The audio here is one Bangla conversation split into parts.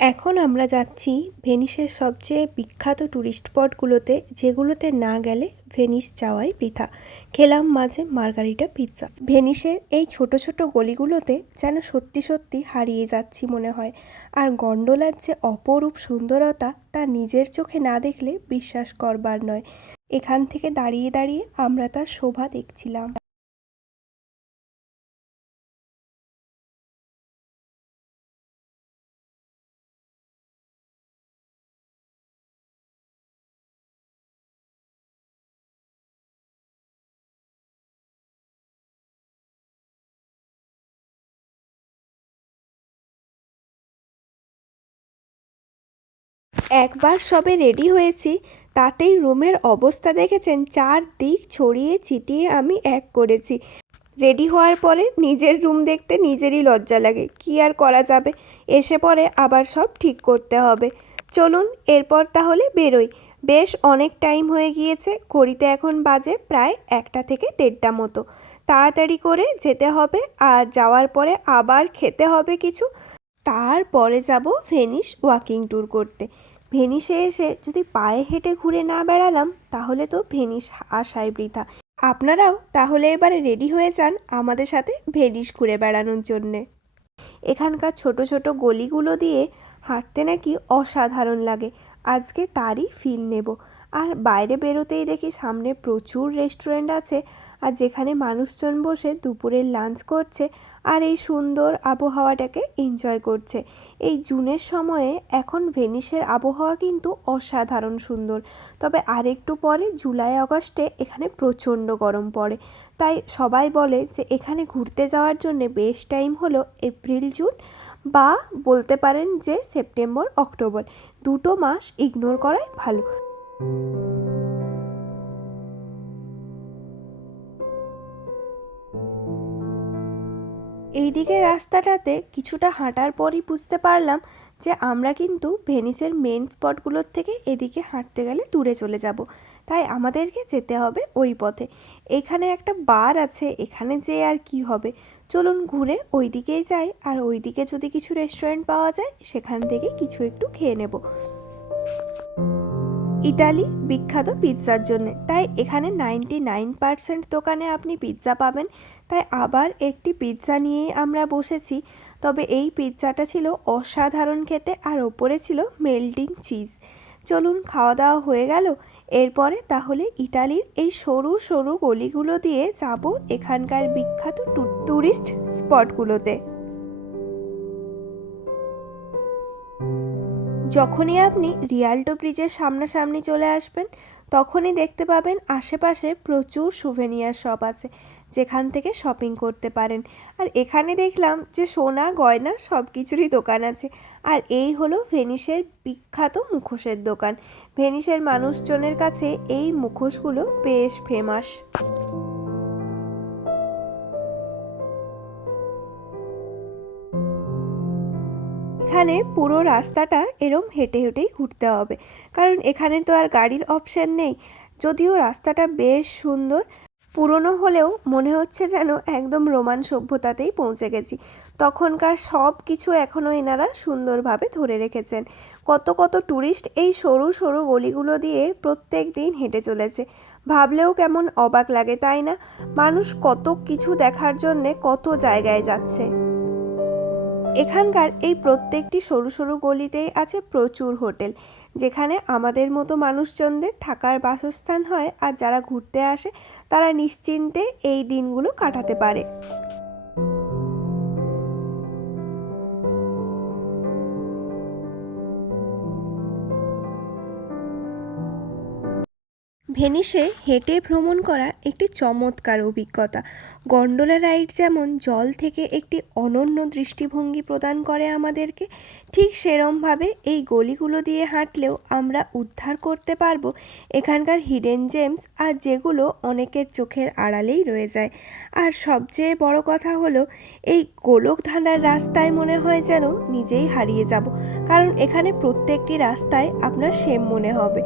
এখন আমরা যাচ্ছি ভেনিসের সবচেয়ে বিখ্যাত ট্যুরিস্ট স্পটগুলোতে, যেগুলোতে না গেলে ভেনিস যাওয়াই বৃথা। খেলাম মাঝে মার্গারিটা পিৎজা। ভেনিসের এই ছোট ছোট গলিগুলোতে যেন সত্যি সত্যি হারিয়ে যাচ্ছি মনে হয়। আর গন্ডোলার যে অপরূপ সুন্দরতা তা নিজের চোখে না দেখলে বিশ্বাস করবার নয়। এখান থেকে দাঁড়িয়ে দাঁড়িয়ে আমরা তার শোভা দেখছিলাম। একবার সবে রেডি হয়েছি, তাতেই রুমের অবস্থা দেখেছেন, চারদিক ছড়িয়ে ছিটিয়ে আমি এক করেছি। রেডি হওয়ার পরে নিজের রুম দেখতে নিজেরই লজ্জা লাগে, কি আর করা যাবে, এসে পরে আবার সব ঠিক করতে হবে। চলুন এরপর তাহলে বেরোই। বেশ অনেক টাইম হয়ে গিয়েছে, ঘড়িতে এখন বাজে প্রায় 1টা থেকে 1:30 মতো। তাড়াতাড়ি করে যেতে হবে, আর যাওয়ার পরে আবার খেতে হবে কিছু। তারপরে যাব ভেনিস ওয়াকিং ট্যুর করতে। ভেনিসে এসে যদি পায়ে হেঁটে ঘুরে না বেড়ালাম, তাহলে তো ভেনিস আসাই বৃথা। আপনারাও তাহলে এবারে রেডি হয়ে যান আমাদের সাথে ভেনিস ঘুরে বেড়ানোর জন্যে। এখানকার ছোট ছোট গলিগুলো দিয়ে হাঁটতে নাকি অসাধারণ লাগে। আজকে তারই ফিল নেব। আর বাইরে বেরোতেই দেখি সামনে প্রচুর রেস্টুরেন্ট আছে, আর যেখানে মানুষজন বসে দুপুরের লাঞ্চ করছে আর এই সুন্দর আবহাওয়াটাকে এনজয় করছে। এই জুনের সময়ে এখন ভেনিসের আবহাওয়া কিন্তু অসাধারণ সুন্দর। তবে আরেকটু পরে জুলাই আগস্টে এখানে প্রচণ্ড গরম পড়ে। তাই সবাই বলে যে এখানে ঘুরতে যাওয়ার জন্য বেস্ট টাইম হলো এপ্রিল জুন, বা বলতে পারেন যে সেপ্টেম্বর অক্টোবর। দুটো মাস ইগনোর করাই ভালো। এই দিকের রাস্তাটাতে কিছুটা হাঁটার পরই বুঝতে পারলাম যে আমরা কিন্তু ভেনিসের মেন স্পটগুলোর থেকে এদিকে হাঁটতে গেলে দূরে চলে যাব। তাই আমাদেরকে যেতে হবে ওই পথে। এখানে একটা বার আছে, এখানে যেয়ে আর কি হবে, চলুন ঘুরে ওই দিকেই যাই। আর ওই দিকে যদি কিছু রেস্টুরেন্ট পাওয়া যায়, সেখান থেকে কিছু একটু খেয়ে নেব। ইটালি বিখ্যাত পিৎজার জন্যে, তাই এখানে 99% দোকানে আপনি পিৎজা পাবেন। তাই আবার একটি পিৎজা নিয়েই আমরা বসেছি। তবে এই পিৎজাটা ছিল অসাধারণ খেতে, আর ওপরে ছিল মেল্টিং চিজ। চলুন খাওয়া দাওয়া হয়ে গেল, এরপরে তাহলে ইটালির এই সরু সরু গলিগুলো দিয়ে যাব এখানকার বিখ্যাত ট্যুরিস্ট স্পটগুলোতে। যখনই আপনি রিয়াল্টো ব্রিজের সামনাসামনি চলে আসবেন, তখনই দেখতে পাবেন আশেপাশে প্রচুর সুভেনিয়ার শপ আছে, যেখান থেকে শপিং করতে পারেন। আর এখানে দেখলাম যে সোনা গয়না সব কিছুরই দোকান আছে। আর এই হলো ভেনিসের বিখ্যাত মুখোশের দোকান। ভেনিসের মানুষজনের কাছে এই মুখোশগুলো বেশ ফেমাস। এখানে পুরো রাস্তাটা এরম হেঁটে হেঁটেই ঘুরতে হবে, কারণ এখানে তো আর গাড়ির অপশন নেই। যদিও রাস্তাটা বেশ সুন্দর, পুরনো হলেও মনে হচ্ছে যেন একদম রোমান সভ্যতাতেই পৌঁছে গেছি। তখনকার সব কিছু এখনও এনারা সুন্দরভাবে ধরে রেখেছেন। কত কত ট্যুরিস্ট এই সরু সরু গলিগুলো দিয়ে প্রত্যেক দিন হেঁটে চলেছে। ভাবলেও কেমন অবাক লাগে, তাই না? মানুষ কত কিছু দেখার জন্যে কত জায়গায় যাচ্ছে। এখানকার এই প্রত্যেকটি সরু সরু গলিতেই আছে প্রচুর হোটেল, যেখানে আমাদের মতো মানুষজনদের থাকার বাসস্থান হয়, আর যারা ঘুরতে আসে তারা নিশ্চিন্তে এই দিনগুলো কাটাতে পারে। ভেনিসে হেঁটে ভ্রমণ করা একটি চমৎকার অভিজ্ঞতা। গন্ডোলা রাইড যেমন জল থেকে একটি অনন্য দৃষ্টিভঙ্গি প্রদান করে আমাদেরকে, ঠিক সেরমভাবে এই গলিগুলো দিয়ে হাঁটলেও আমরা উদ্ধার করতে পারবো এখানকার হিডেন জেমস, আর যেগুলো অনেকের চোখের আড়ালেই রয়ে যায়। আর সবচেয়ে বড় কথা হলো, এই গোলকধাঁধার রাস্তায় মনে হয় যেন নিজেই হারিয়ে যাব, কারণ এখানে প্রত্যেকটি রাস্তায় আপনার সেম মনে হবে।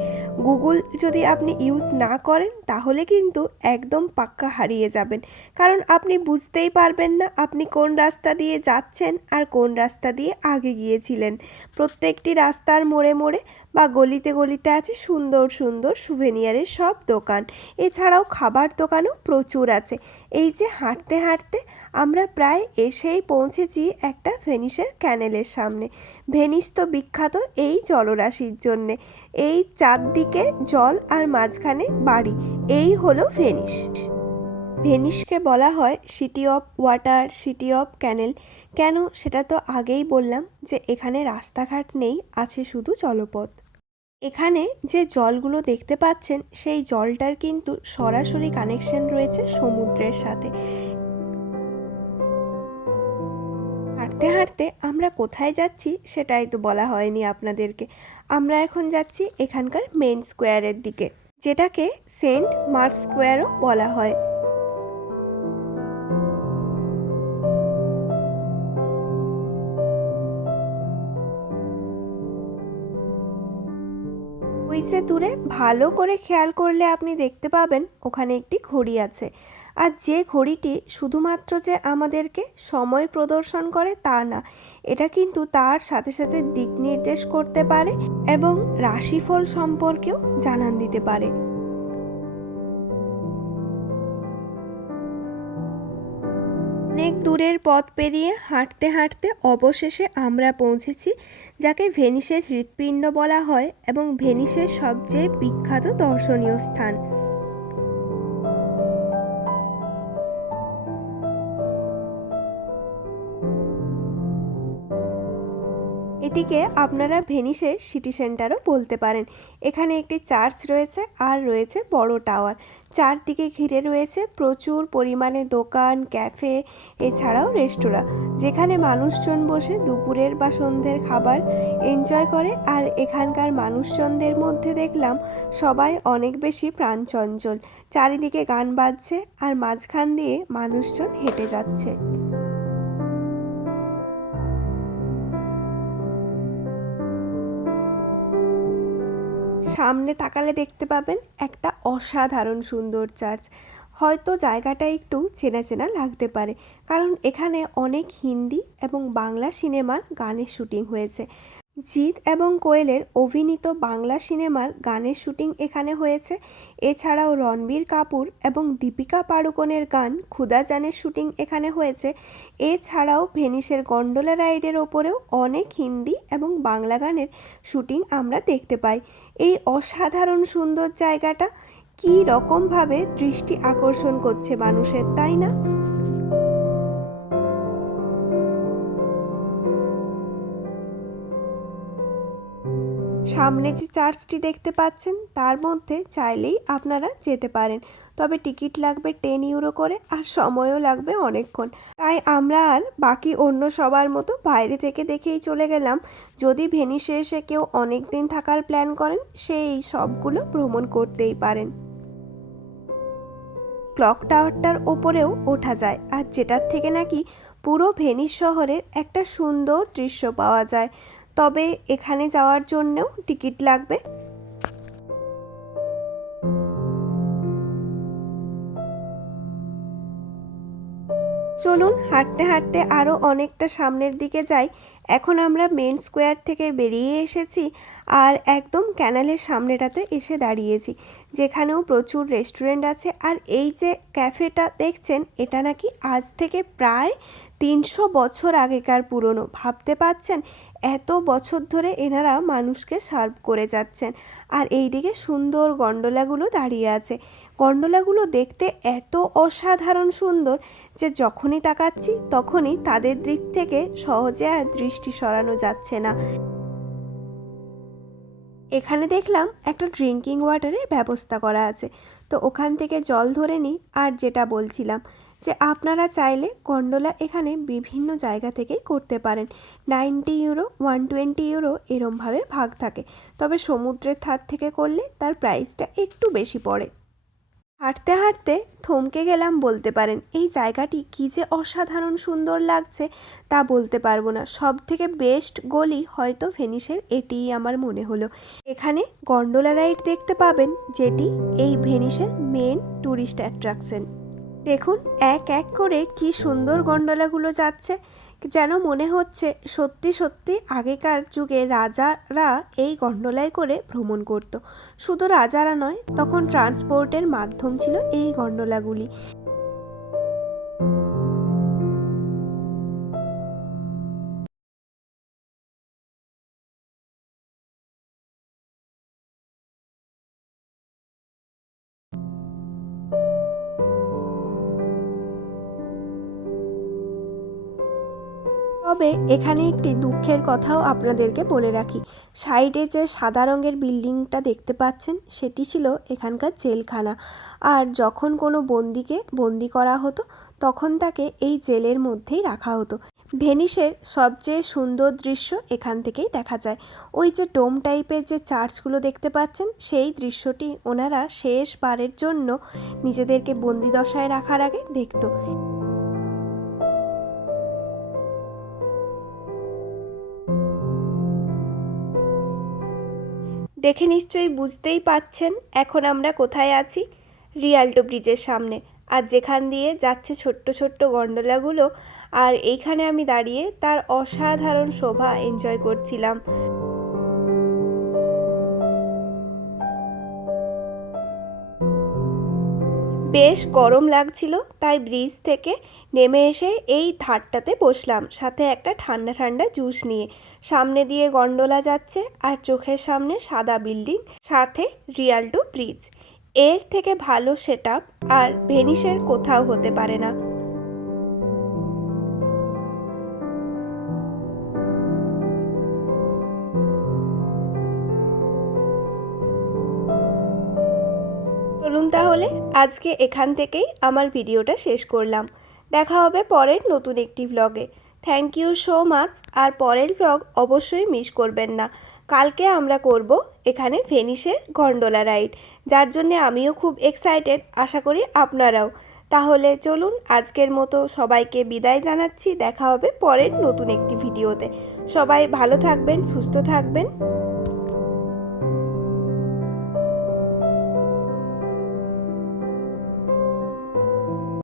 গুগল যদি আপনি ইউজ না করেন, তাহলে কিন্তু একদম পাক্কা হারিয়ে যাবেন, কারণ আপনি বুঝতেই পারবেন না আপনি কোন রাস্তা দিয়ে যাচ্ছেন আর কোন রাস্তা দিয়ে আগে গিয়েছিলেন। প্রত্যেকটি রাস্তার মোড়ে মোড়ে বা গলিতে গলিতে আছে সুন্দর সুন্দর সুভেনিয়ারের সব দোকান। এছাড়াও খাবার দোকানও প্রচুর আছে। এই যে হাঁটতে হাঁটতে আমরা প্রায় এসেই পৌঁছেছি একটা ভেনিসের ক্যানেলের সামনে। ভেনিস তো বিখ্যাত এই জলরাশির জন্যে। এই চারদিকে জল আর মাঝখানে বাড়ি, এই হলো ভেনিস। ভেনিসকে বলা হয় city of water, city of canal. কেন সেটা তো আগেই বললাম, যে এখানে রাস্তাঘাট নেই, আছে শুধু জলপথ। এখানে যে জলগুলো দেখতে পাচ্ছেন সেই জলটার কিন্তু সরাসরি কানেকশন রয়েছে সমুদ্রের সাথে। হাঁটতে হাঁটতে আমরা কোথায় যাচ্ছি সেটাই তো বলা হয়নি আপনাদেরকে। আমরা এখন যাচ্ছি এখানকার মেন স্কোয়ারের দিকে, যেটাকে সেন্ট মার্ক স্কোয়ারও বলা হয়। ওই যে দূরে ভালো করে খেয়াল করলে আপনি দেখতে পাবেন ওখানে একটি ঘড়ি আছে। আর যে ঘড়িটি শুধুমাত্র যে আমাদেরকে সময় প্রদর্শন করে তা না, এটা কিন্তু তার সাথে সাথে দিক নির্দেশ করতে পারে এবং রাশিফল সম্পর্কেও জানান দিতে পারে। অনেক দূরের পথ পেরিয়ে হাঁটতে হাঁটতে অবশেষে আমরা পৌঁছেছি যাকে ভেনিসের হৃৎপিণ্ড বলা হয় এবং ভেনিসের সবচেয়ে বিখ্যাত দর্শনীয় স্থান। এটিকে আপনারা ভেনিসের সিটি সেন্টারও বলতে পারেন। এখানে একটি চার্চ রয়েছে আর রয়েছে বড় টাওয়ার। চারদিকে ঘিরে রয়েছে প্রচুর পরিমাণে দোকান, ক্যাফে, এছাড়াও রেস্তোরাঁ, যেখানে মানুষজন বসে দুপুরের বা সন্ধ্যের খাবার এনজয় করে। আর এখানকার মানুষজনদের মধ্যে দেখলাম সবাই অনেক বেশি প্রাণচঞ্চল। চারিদিকে গান বাজছে আর মাঝখান দিয়ে মানুষজন হেঁটে যাচ্ছে। সামনে তাকালে দেখতে পাবেন একটা অসাধারণ সুন্দর চার্চ। হয়তো জায়গাটা একটু চেনা চেনা লাগতে পারে, কারণ এখানে অনেক হিন্দি এবং বাংলা সিনেমার গানের শুটিং হয়েছে। জিৎ এবং কোয়েলের অভিনীত বাংলা সিনেমার গানের শুটিং এখানে হয়েছে। এছাড়াও রণবীর কাপুর এবং দীপিকা পাড়ুকোনের গান খুদা জানের শুটিং এখানে হয়েছে। এছাড়াও ভেনিসের গন্ডোলা রাইডের ওপরেও অনেক হিন্দি এবং বাংলা গানের শুটিং আমরা দেখতে পাই। এই অসাধারণ সুন্দর জায়গাটা কী রকমভাবে দৃষ্টি আকর্ষণ করছে মানুষের, তাই না? সামনে যে চার্চটি দেখতে পাচ্ছেন তার মধ্যে চাইলেই আপনারা যেতে পারেন, তবে টিকিট লাগবে 10 ইউরো করে আর সময়ও লাগবে অনেকক্ষণ। তাই আমরা আর বাকি অন্য সবার মতো বাইরে থেকে দেখেই চলে গেলাম। যদি ভেনিসে এসে কেউ অনেক দিন থাকার প্ল্যান করেন সে এই সবগুলো ভ্রমণ করতেই পারেন। ক্লক টাওয়ারটার ওপরেও ওঠা যায়, আর যেটার থেকে নাকি পুরো ভেনিস শহরের একটা সুন্দর দৃশ্য পাওয়া যায়। তবে এখানে যাওয়ার জন্যও টিকিট লাগবে। চলুন হাঁটতে হাঁটতে আরও অনেকটা সামনের দিকে যাই। এখন আমরা মেন স্কোয়ার থেকে বেরিয়ে এসেছি আর একদম ক্যানালের সামনেটাতে এসে দাঁড়িয়েছি, যেখানেও প্রচুর রেস্টুরেন্ট আছে। আর এই যে ক্যাফেটা দেখছেন এটা নাকি আজ থেকে প্রায় 300 বছর আগেকার পুরনো। ভাবতে পারছেন এত বছর ধরে এনারা মানুষকে সার্ভ করে যাচ্ছেন। আর এই দিকে সুন্দর গন্ডোলাগুলো দাঁড়িয়ে আছে। গন্ডোলাগুলো দেখতে এত অসাধারণ সুন্দর যে যখনই তাকাচ্ছি তখনই তাদের দিক থেকে সহজে আর দৃষ্টি সরানো যাচ্ছে না। এখানে দেখলাম একটা ড্রিঙ্কিং ওয়াটারের ব্যবস্থা করা আছে, তো ওখান থেকে জল ধরে নিই। আর যেটা বলছিলাম যে আপনারা চাইলে গন্ডোলা এখানে বিভিন্ন জায়গা থেকেই করতে পারেন। 90 ইউরো, 120 ইউরো এরমভাবে ভাগ থাকে, তবে সমুদ্রের ধার থেকে করলে তার প্রাইসটা একটু বেশি পড়ে। হাঁটতে হাঁটতে থমকে গেলাম বলতে পারেন। এই জায়গাটি কী যে অসাধারণ সুন্দর লাগছে তা বলতে পারবো না। সব থেকে বেস্ট গলি হয়তো ভেনিসের এটিই আমার মনে হলো। এখানে গন্ডোলা রাইড দেখতে পাবেন, যেটি এই ভেনিসের মেন ট্যুরিস্ট অ্যাট্রাকশন। দেখুন এক এক করে কি সুন্দর গন্ডোলাগুলো যাচ্ছে, যেন মনে হচ্ছে সত্যি সত্যি আগেকার যুগে রাজারা এই গন্ডোলায় করে ভ্রমণ করত। শুধু রাজারা নয়, তখন ট্রান্সপোর্টের মাধ্যম ছিল এই গন্ডোলাগুলি। তবে এখানে একটি দুঃখের কথাও আপনাদেরকে বলে রাখি। সাইডে যে সাদা রঙের বিল্ডিংটা দেখতে পাচ্ছেন, সেটি ছিল এখানকার জেলখানা। আর যখন কোনো বন্দিকে বন্দি করা হতো, তখন তাকে এই জেলের মধ্যেই রাখা হতো। ভেনিসের সবচেয়ে সুন্দর দৃশ্য এখান থেকেই দেখা যায়। ওই যে ডোম টাইপের যে চার্চগুলো দেখতে পাচ্ছেন, সেই দৃশ্যটি ওনারা শেষবারের জন্য নিজেদেরকে বন্দিদশায় রাখার আগে দেখতো। দেখে নিশ্চয়ই বুঝতেই পাচ্ছেন এখন আমরা কোথায় আছি। রিয়াল্টো ব্রিজের সামনে। আর যেখান দিয়ে যাচ্ছে ছোট্ট ছোট্ট গন্ডোলাগুলো, আর এইখানে আমি দাঁড়িয়ে তার অসাধারণ শোভা এনজয় করছিলাম। বেশ গরম লাগছিল, তাই ব্রিজ থেকে নেমে এসে এই ধারটাতে বসলাম, সাথে একটা ঠান্ডা ঠান্ডা জুস নিয়ে। সামনে দিয়ে গন্ডোলা যাচ্ছে আর চোখের সামনে সাদা বিল্ডিং, সাথে রিয়াল্টো ব্রিজ। এর থেকে ভালো সেটআপ আর ভেনিসের কোথাও হতে পারে না। চলুন তাহলে আজকে এখান থেকেই আমার ভিডিওটা শেষ করলাম। দেখা হবে পরের নতুন একটি ভ্লগে। Thank you so much. আর পরের ভ্লগ অবশ্যই মিস করবেন না। কালকে আমরা করব এখানে ভেনিসের গন্ডোলা রাইড, যার জন্যে আমিও খুব এক্সাইটেড, আশা করি আপনারাও। তাহলে চলুন আজকের মতো সবাইকে বিদায় জানাচ্ছি। দেখা হবে পরের নতুন একটি ভিডিওতে। সবাই ভালো থাকবেন, সুস্থ থাকবেন।